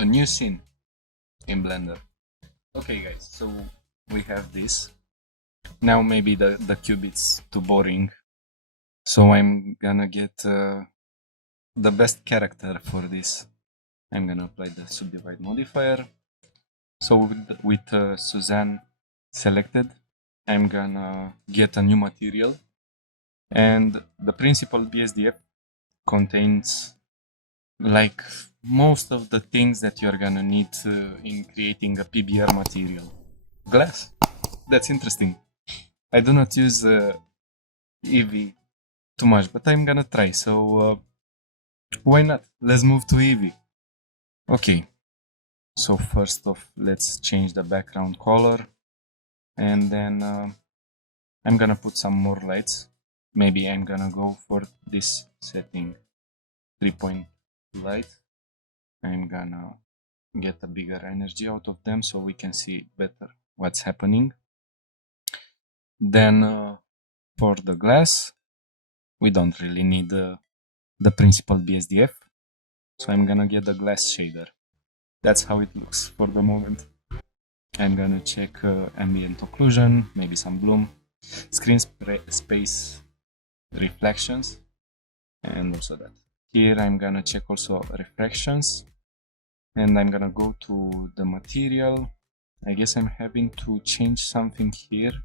a new scene in Blender. Okay guys, so we have this. Now maybe the cube is too boring, so I'm gonna get the best character for this. I'm gonna apply the subdivide modifier. So with Suzanne selected, I'm gonna get a new material, and the principal BSDF contains like most of the things that you're gonna need in creating a PBR material. Glass. That's interesting. I do not use Eevee too much, but I'm gonna try. So why not? Let's move to Eevee. Okay. So first off, let's change the background color, and then I'm gonna put some more lights. Maybe I'm gonna go for this setting, 3.3 light. I'm gonna get a bigger energy out of them so we can see better what's happening. Then for the glass, we don't really need the principal BSDF, so I'm gonna get the glass shader. That's how it looks for the moment. I'm gonna check ambient occlusion, maybe some bloom, screen space reflections, and also that. Here I'm gonna check also refractions, and I'm gonna go to the material. I guess I'm having to change something here.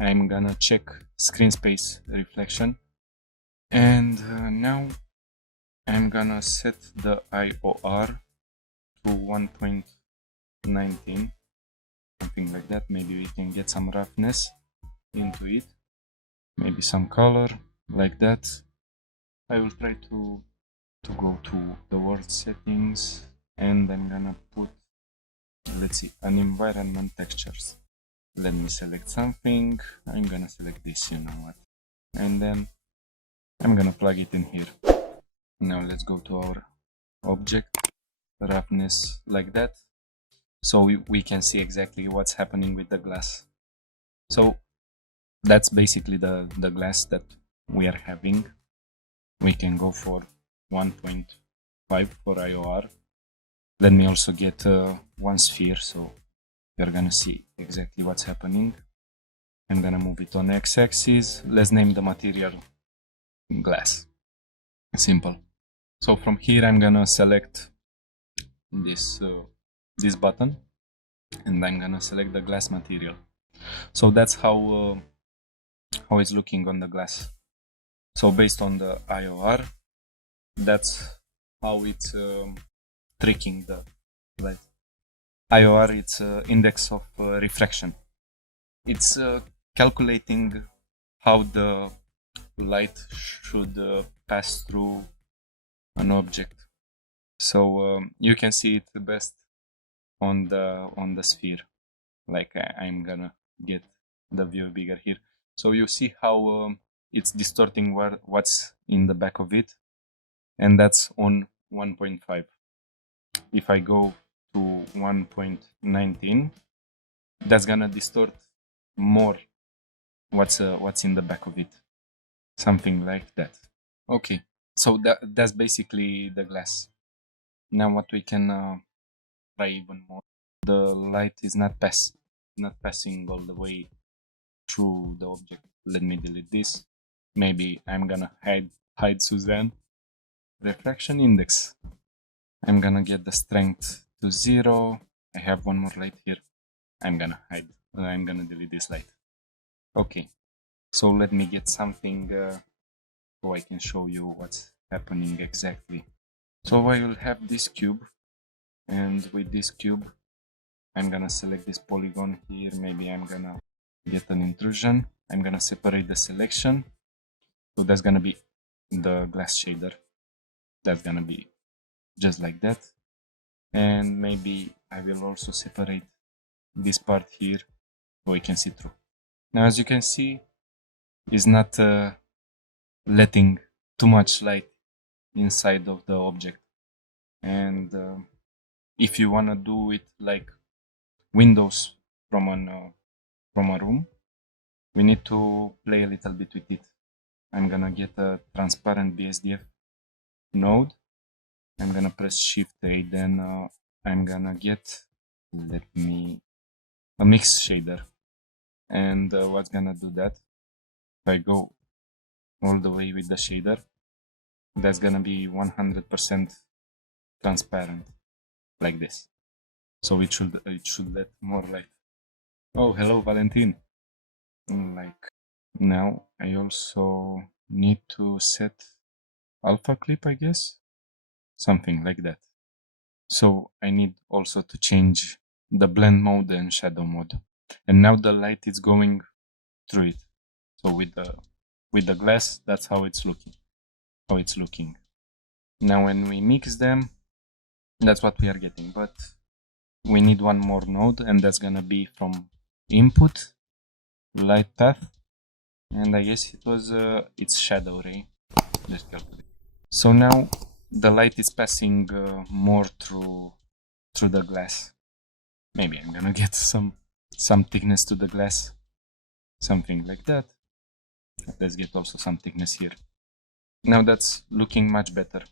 I'm gonna check screen space reflection, and now I'm gonna set the IOR to 1.19, something like that. Maybe we can get some roughness into it, maybe some color like that. I will try to go to the world settings, and I'm gonna put, let's see, an environment textures. Let me select something. I'm gonna select this, you know what, and then I'm gonna plug it in here. Now let's go to our object, roughness like that, so we can see exactly what's happening with the glass. So that's basically the glass that we are having. We can go for 1.5 for IOR. Let me also get one sphere, so you're gonna see exactly what's happening. I'm gonna move it on x-axis. Let's name the material glass. Simple. So from here I'm gonna select this button, and I'm gonna select the glass material. So that's how it's looking on the glass. So based on the IOR, that's how it's tricking the light. IOR, it's index of refraction. It's calculating how the light should pass through an object. So you can see it best on the sphere. Like I'm gonna get the view bigger here. So you see how it's distorting what's in the back of it, and that's on 1.5. If I go to 1.19, that's gonna distort more what's in the back of it, something like that. Okay, so that's basically the glass. Now what we can try even more, the light is not passing all the way through the object. Let me delete this. Maybe I'm gonna hide Suzanne. Refraction index, I'm gonna get the strength to 0. I have one more light here. I'm gonna delete this light. Okay, so let me get something so I can show you what's happening exactly. So I will have this cube, and with this cube I'm gonna select this polygon here. Maybe I'm gonna get an intrusion. I'm gonna separate the selection. So that's gonna be the glass shader. That's gonna be just like that. And maybe I will also separate this part here so we can see through. Now as you can see, it's not letting too much light inside of the object. And if you wanna do it like windows from a room, we need to play a little bit with it. I'm gonna get a transparent BSDF node, I'm gonna press Shift A, then I'm gonna get, let me, a mix shader. And what's gonna do that? If I go all the way with the shader, that's gonna be 100% transparent, like this. So it should let more light. Oh, hello, Valentin. Like, now I also need to set alpha clip, I guess, something like that. So I need also to change the blend mode and shadow mode. And now the light is going through it. So with the glass, that's how it's looking. Now when we mix them, that's what we are getting. But we need one more node, and that's gonna be from input, light path, and I guess it was its shadow ray. Let's calculate. So now the light is passing more through the glass. Maybe I'm gonna get some thickness to the glass, something like that. Let's get also some thickness here. Now that's looking much better.